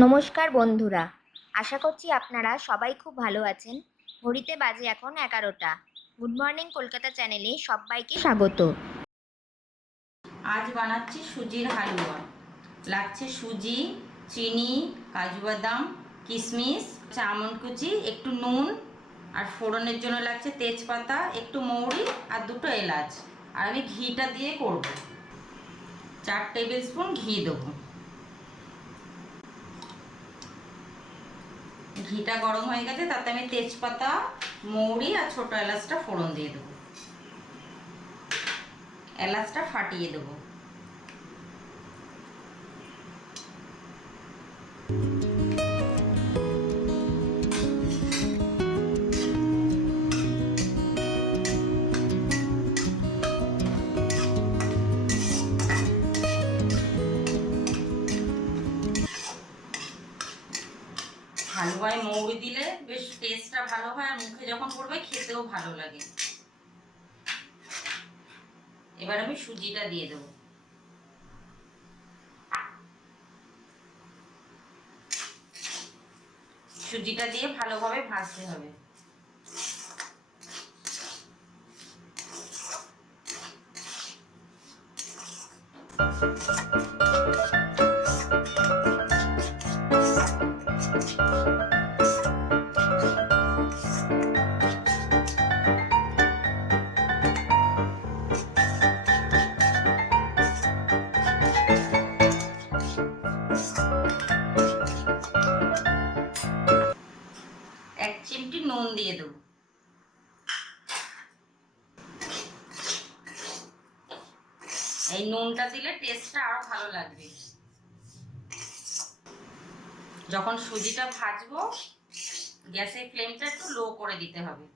নমস্কার বন্ধুরা, আশা করছি আপনারা সবাই খুব ভালো আছেন। ঘড়িতে বাজে এখন 11টা। গুড মর্নিং কলকাতা চ্যানেলে সবাইকে স্বাগত। আজ বানাচ্ছি সুজির হালুয়া। লাগছে সুজি, চিনি, কাজু বাদাম, কিশমিশ, আমন্ড কুচি, একটু নুন, আর ফোড়নের জন্য লাগছে তেজপাতা, একটু মৌরি আর দুটো এলাচ। আর আমি ঘিটা দিয়ে করব। 4 টেবিল স্পুন ঘি দেবো। ঘিটা গরম হয়ে গেছে, তাতে আমি তেজপাতা, মৌরি আর ছোট এলাচটা ফোড়ন দিয়ে দেবো। এলাচটা ফাটিয়ে দেবো। হালুয়ায় মৌরি দিলে বেশ টেস্টটা ভালো হয়, আর মুখে যখন পড়বে খেতেও ভালো লাগে। এবার আমি সুজিটা দিয়ে দেবো। সুজিটা দিয়ে ভালোভাবে ভাজতে হবে। এক চিমটি নুন দিয়ে দেবো। এই নুনটা দিলে টেস্টটা আরো ভালো লাগবে। যখন সুজিটা ভাজবো, গ্যাসের ফ্লেমটা একটু লো করে দিতে হবে।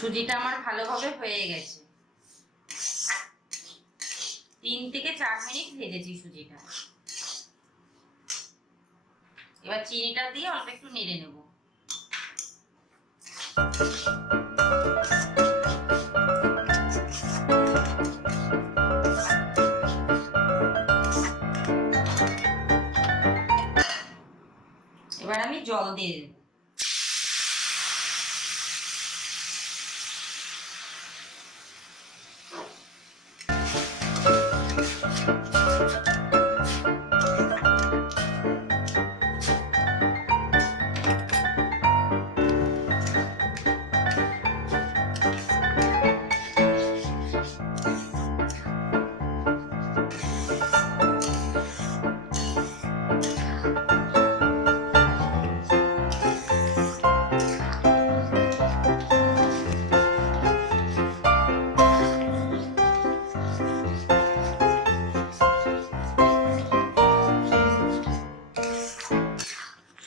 সুজিটা আমার ভালোভাবে হয়ে গেছে। 3 থেকে 4 মিনিট ভেজেছি সুজিটা। এবার চিনিটা দিয়ে অল্প একটু নেড়ে নেব। এবার আমি জল দিয়ে দেব।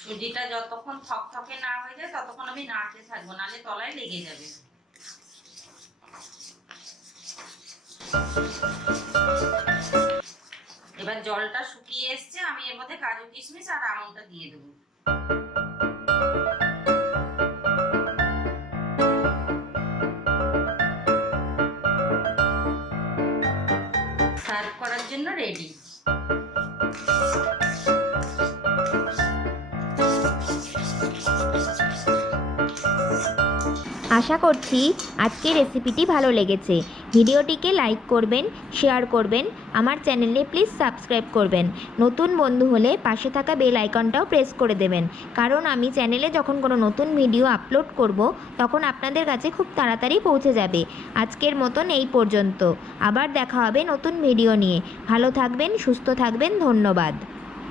সুজিটা যতক্ষণ থকথকে না হয়ে যায় ততক্ষণ আমি নাড়তে থাকবো, নাহলে তলায় লেগে যাবে। এবার জলটা শুকিয়ে এসছে, আমি এর মধ্যে কাজু কিশমিশ আর আমন্ডটা দিয়ে দেবো। সার্ভ করার জন্য রেডি। আশা করছি আজকের রেসিপিটি ভালো লেগেছে। ভিডিওটিকে লাইক করবেন, শেয়ার করবেন, আমার চ্যানেলে প্লিজ সাবস্ক্রাইব করবেন। নতুন বন্ধু হলে পাশে থাকা বেল আইকনটাও প্রেস করে দেবেন, কারণ আমি চ্যানেলে যখন কোনো নতুন ভিডিও আপলোড করব তখন আপনাদের কাছে খুব তাড়াতাড়ি পৌঁছে যাবে। আজকের মতন এই পর্যন্ত। আবার দেখা হবে নতুন ভিডিও নিয়ে। ভালো থাকবেন, সুস্থ থাকবেন। ধন্যবাদ।